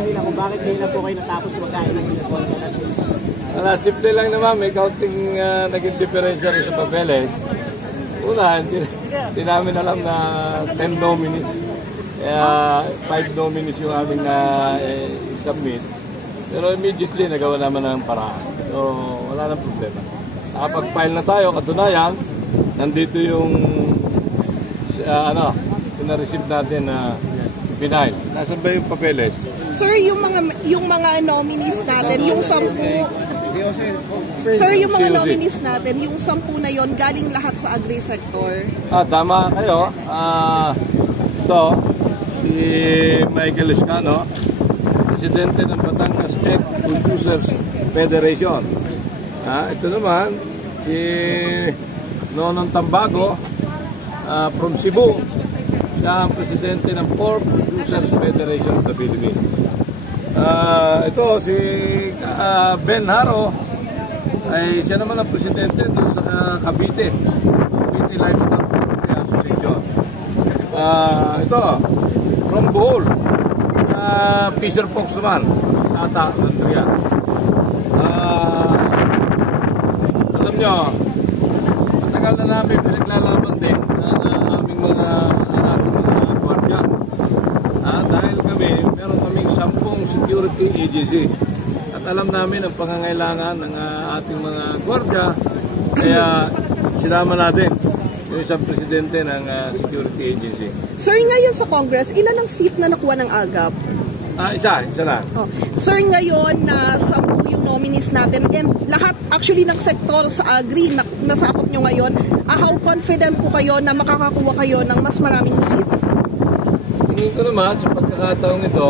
dahilan kung bakit ngayon na po kayo natapos magkain ng Volcan at Susi? Simple lang naman, may counting naging diferensya rin sa papeles. Una, hindi namin alam na 10 nominees. Kaya 5 nominees yung aming submit. Pero immediately nagawa naman ng paraan. So wala nang problema. Nakapag-file na tayo, katunayan, nandito yung pina-receive natin na final. Nasaan ba yung papeles? Sir, yung mga nominees natin, yung 10 Sir, yung mga nominees natin, yung 10 na yon galing lahat sa agri-sector. Tama kayo. Ito, si Michael Escano, presidente ng Batangas Egg Producers Federation. Ito naman, si Nonong Tambago from Cebu. Siya ang presidente ng Pork Producers Federation of the Philippines. Ito, si Ben Haro, ay siya naman ang presidente doon sa Cavite Livestock Association. Ito, from Bohol, Fisher Fox naman, Tata Andrea. Alam nyo, matagal na namin pinaglalaban din ng aming mga guardia. Dahil meron kaming 10 security agency. At alam namin ang pangangailangan ng ating mga guardia. Kaya sinama natin yung isang presidente ng security agency. Sir, ngayon sa Congress, ilan ang seat na nakuha ng AGAP? Isa na. Sir, ngayon na 10 yung nominees natin and lahat actually ng sektor sa agri na nasakop nyo ngayon, how confident po kayo na makakakuha kayo ng mas maraming seat? Tingin ko naman sa pagkakataong ito,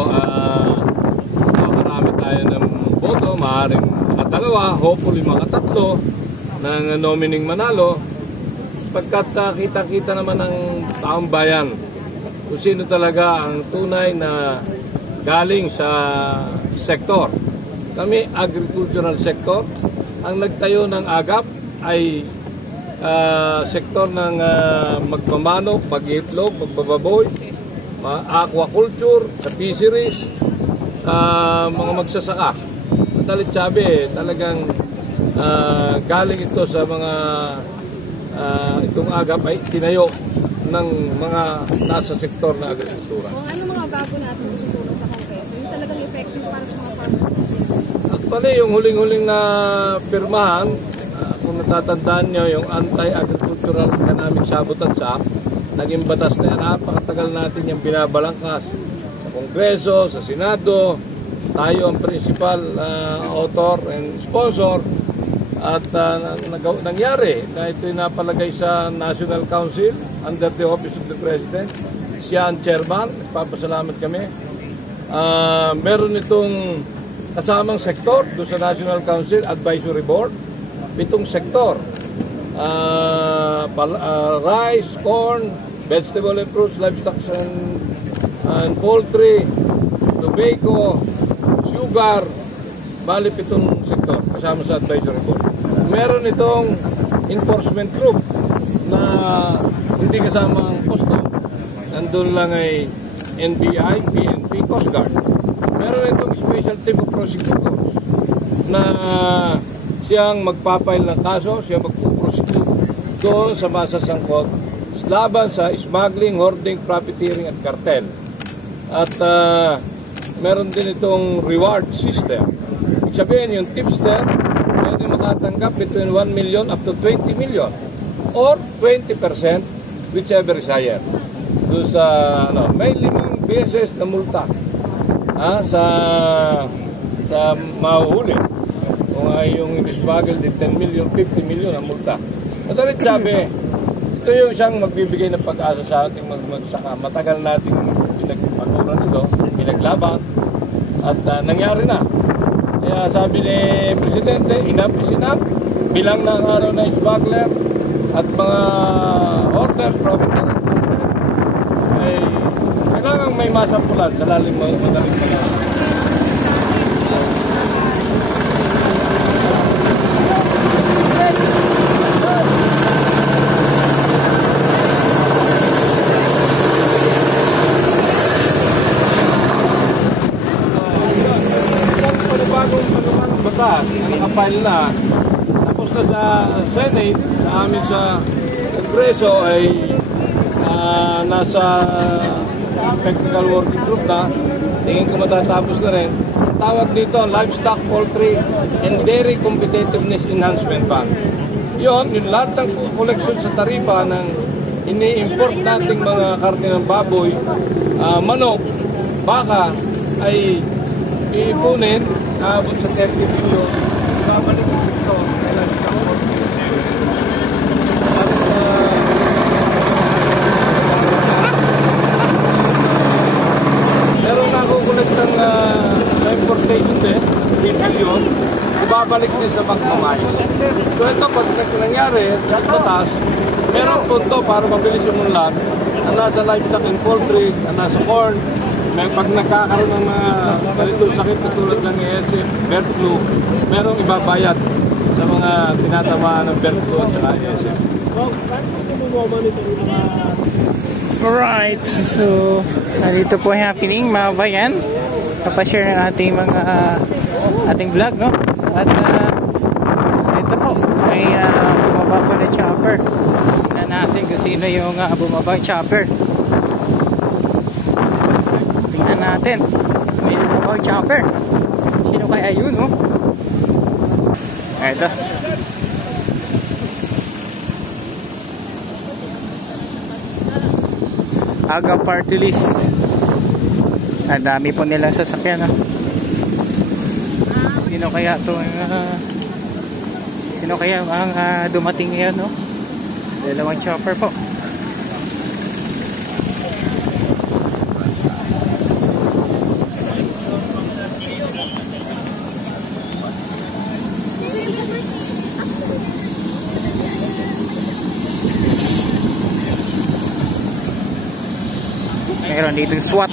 marami tayo ng boto, maaaring makadalawa, hopefully makatatlo ng nomining manalo, pagkat kita-kita naman ng taong bayan kung sino talaga ang tunay na galing sa sektor. Kami, agricultural sector. Ang nagtayo ng AGAP ay sektor ng magmamano, mag-itlog, magbababoy, aquaculture, sa fisheries, mga magsasaka. Madalit sabi, talagang galing ito sa mga itong AGAP ay tinayo ng mga nasa sektor na agrikultura. Ano mga bago natin susunod sa Kongreso? Yung talagang effective para sa mga farmers natin? Actually, yung huling-huling na pirmahan, kung natatandaan nyo, yung Anti-Agricultural Economic Sabotage Act, naging batas na yan. Napakatagal natin yung binabalangkas sa Kongreso, sa Senado. Tayo ang principal author and sponsor. At nangyari na ito'y napalagay sa National Council under the Office of the President. Siya ang chairman. Nagpapasalamat kami. Meron itong kasamang sektor doon sa National Council Advisory Board. 7 sektor. Rice, corn, vegetable and fruits, livestock and poultry, tobacco, sugar, bali 7 sektor kasama sa advisory board. Meron itong enforcement group na hindi kasama ang custom. Nandun lang ay NBI, PNP, Coast Guard. Meron itong special team of prosecutors na siyang magpapail ng kaso, siyang magpuprosecute doon sa masasangkot laban sa smuggling, hoarding, profiteering at cartel. At meron din itong reward system. Ibig sabihin, yung tipster pwede makatanggap between 1 million up to 20 million or 20% whichever is higher. Doon sa, may 5 beses na multa sa mahuhuli. Kung ay yung smuggle din 10 million, 50 million ang multa. Madalit sabi, ito yung isang magbibigay ng pag-asa sa ating magsaka. Matagal nating pinagpatulan ito, pinaglaban, at nangyari na. Kaya sabi ni Presidente, enough is enough. Bilang na ang araw na smuggler at mga orders, profit ay kailangan may masampulan sa lalim madaling panahon. taas na nakapile na. Tapos na sa Senate, sa amin sa Kongreso ay nasa technical working group na. Tingin ko matatapos na rin. Tawag dito, Livestock, Poultry, and Dairy Competitiveness Enhancement Fund. Yun lahat ng koleksyon sa taripa ng ini-import nating mga karne ng baboy, manok, baka, ay iipunin, abot sa 30 billion, babalik ito sa Livestock, Poultry, and Dairy. Meron na ako kolektang sa importation din, 8 billion, babalik din sa pagmamay. So ito, pag nangyari, at batas, merong punto para mabilis yung unlad, na nasa livestock and poultry, na nasa corn, pag nagkakaroon ng mga ganito sakit katulad ng ASF, bird flu, merong ibabayad sa mga tinatamaan ng bird flu at saka ASF. Alright, so nandito po ang happening mga bayan. Kapashare ng ating mga ating vlog, no? At ito po, may bumaba po na chopper. Tingnan natin kung sino yung bumaba yung chopper. Tingnan natin, may bumaba yung chopper. Sino kaya yun, no? Ito. Aga party list. Ang dami po nilang sasakyan, no? Sino kaya ang dumating ngayon, no? Dalawang chopper po. Meron dito SWAT.